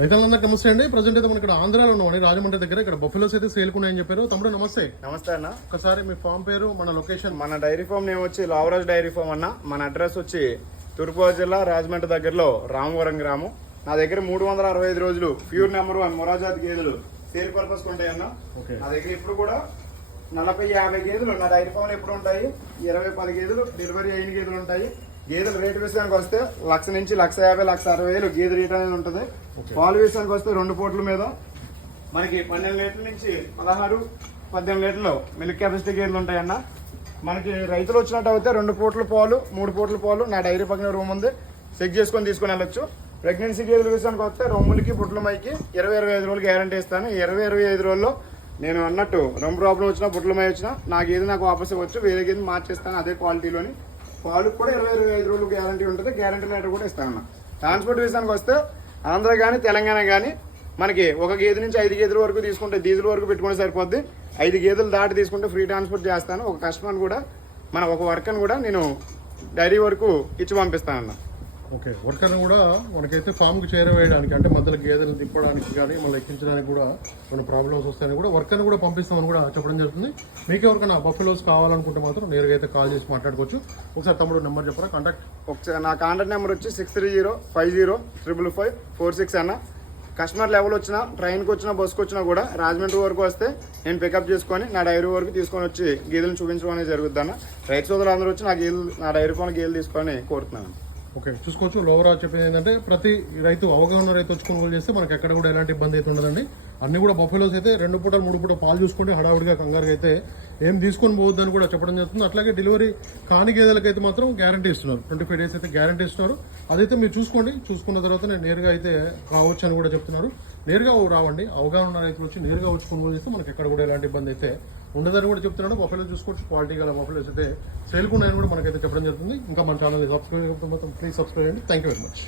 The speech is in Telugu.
రైతులందరికీ నమస్తే అండి. ప్రజెంట్ అయితే మనం ఇక్కడ ఆంధ్రాలో ఉన్నామని రాజమండ్రి దగ్గర ఇక్కడ బఫెలోస్ అయితే సేల్కున్నాయని చెప్పారు. తమ్ముడు నమస్తే. నమస్తే అన్న. ఒకసారి మీ ఫామ్ పేరు, మన లొకేషన్. మన డైరీ ఫామ్ నేమ్ వచ్చి లావరాజ్ డైరీ ఫామ్ అన్న. మన అడ్రస్ వచ్చి తూర్పుగోదావరి జిల్లా రాజమండ్రి దగ్గరలో రామవరం గ్రామం. నా దగ్గర 365 రోజులు ప్యూర్ నెంబర్ 1 మొరాజాతి గేదెలు సేల్ పర్పస్ ఉంటాయి అన్న. నా దగ్గర ఇప్పుడు కూడా 40-50 గేదెలు నా డైరీ ఫామ్ లో ఎప్పుడు ఉంటాయి. 20-10 గేదెలు డెలివరీ అయిన గేదెలు ఉంటాయి. గేదెల రేటు విషయానికి వస్తే 1,00,000 నుంచి 1,50,000, 1,60,000 గేదె రేట్ అనేది ఉంటుంది. పాలు విషయానికి వస్తే 2 పూట్ల మీద మనకి 12 లీటర్ల నుంచి 16-18 లీటర్లు మిల్క్ కెపాసిటీ గేదెలు ఉంటాయన్న. మనకి రైతులు వచ్చినట్టు అయితే 2 పూట్ల పాలు, 3 పూట్ల పాలు నా డైరీ పక్కన రూమ్ ఉంది, చెక్ చేసుకొని తీసుకుని వెళ్ళొచ్చు. ప్రెగ్నెన్సీ గేదెల విషయానికి వస్తే రొమ్ములకి పుట్లమైకి 20-25 రోజులు గ్యారంటీ ఇస్తాను. 20-25 రోజుల్లో నేను అన్నట్టు రొమ్ము ప్రాబ్లం వచ్చినా పుట్లమై వచ్చినా నా గేదె నాకు వాపస్ ఇవ్వచ్చు, వేరే గేదె మార్చేస్తాను అదే క్వాలిటీలోని. పాలు కూడా 20-25 రోజులు గ్యారంటీ ఉంటుంది. గ్యారంటీ లెటర్ కూడా ఇస్తాను. ట్రాన్స్పోర్ట్ విషయానికి వస్తే ఆంధ్ర కానీ తెలంగాణ కానీ మనకి ఒక గేదె నుంచి 5 గేదెల వరకు తీసుకుంటే డీజిల్ వరకు పెట్టుకుంటే సరిపోద్ది. 5 గేదెలు దాటి తీసుకుంటే ఫ్రీ ట్రాన్స్పోర్ట్ చేస్తాను. ఒక కస్టమర్ కూడా ఒక వర్కర్ని కూడా నేను డైరీ వరకు ఇచ్చి పంపిస్తానన్న. ఓకే, వర్కర్ని కూడా మనకైతే ఫామ్కి చేరవేయడానికి అంటే మధ్యలో గేదెలు తిప్పడానికి కానీ మళ్ళీ ఎక్కించడానికి కూడా కొన్ని ప్రాబ్లమ్స్ వస్తాయని కూడా వర్కర్ని కూడా పంపిస్తామని కూడా చెప్పడం జరుగుతుంది. మీకు ఎవరికైనా బఫెలోస్ కావాలనుకుంటే మాత్రం నేరుగా అయితే కాల్ చేసి మాట్లాడుకోవచ్చు. ఒకసారి తమ్ముడు నెంబర్ చెప్పరా, కాంటాక్ట్. ఒకసారి నా కాంటాక్ట్ నెంబర్ వచ్చి 6305055546 అన్న. కస్టమర్ లెవెల్ వచ్చినా, ట్రైన్కి వచ్చినా, బస్కి వచ్చినా కూడా రాజమండ్రి వరకు వస్తే నేను పికప్ చేసుకొని నా డైరీ వరకు తీసుకొని వచ్చి గేదెలను చూపించడం అనేది జరుగుద్ది అన్న. రైతు సోదరులు అందరూ వచ్చి నా డైరీ ఫోన్ గేదెలు తీసుకొని కోరుతున్నాను. ఓకే, చూసుకోవచ్చు. లోవరా చెప్పేది ఏంటంటే ప్రతి రైతు అవగాహన రైతు వచ్చి కొనుగోలు చేస్తే మనకి ఎక్కడ కూడా ఎలాంటి ఇబ్బంది అయితే ఉండదండి. అన్ని కూడా బఫెలోస్ అయితే 2 పూటలు 3 పూట పాలు చూసుకుంటే హడావుడిగా కంగారుగా అయితే ఏం తీసుకొని పోవద్దని కూడా చెప్పడం జరుగుతుంది. అట్లాగే డెలివరీ కాని గేదెలకైతే మాత్రం గ్యారంటీ ఇస్తున్నారు. 25 డేస్ అయితే గ్యారంటీ ఇస్తున్నారు. అదైతే మీరు చూసుకోండి. చూసుకున్న తర్వాత నేను నేరుగా అయితే రావచ్చు అని కూడా చెప్తున్నారు. నేరుగా రావండి. అవగాహన రైతులు వచ్చి నేరుగా వచ్చి కొనుగోలు చేస్తే మనకి ఎక్కడ కూడా ఎలాంటి ఇబ్బంది అయితే ఉండదని కూడా చెప్తున్నాడు. బఫెలో చూసుకోవచ్చు. క్వాలిటీ గల బఫెలోస్ అయితే సేల్కున్నాయని కూడా మనకైతే చెప్పడం జరుగుతుంది. ఇంకా మన ఛానల్ సబ్స్క్రైబ్ మొత్తం ప్లీజ్ సబ్స్క్రైబ్ చేయండి. Thank you very much.